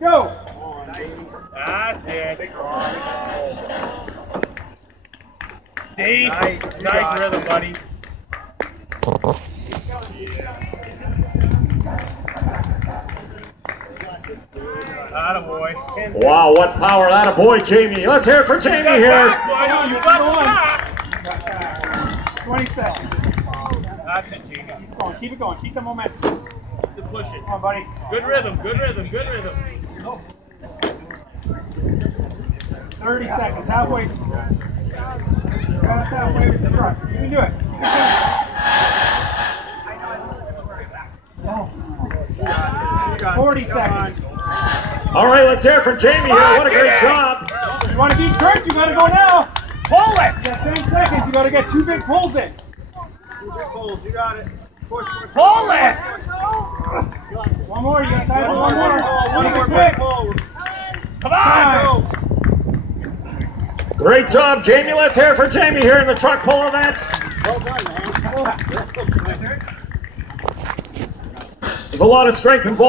Go! That's it. See? Nice. Nice rhythm, buddy. Attaboy. Wow, what power. Attaboy, Jamie. Let's hear it for Jamie here. You got back. 20 seconds. That's it, Jamie. Keep it going. Keep the momentum. To push it. Come on, buddy. Good rhythm, good rhythm, good rhythm. 30 seconds. Halfway. Halfway with the trucks. You can do it. 40 seconds. All right, let's hear it for Jamie here. What a great job. You want to beat Kurt? You got to go now. Pull it. You got 10 seconds. You got to get 2 big pulls in. 2 big pulls. You got it. Push. Pull it. One more. You got time for one more. One more big pull. Come on. Great job, Jamie. Let's hear it for Jamie here in the truck pull event. Well done, man. There's a lot of strength involved.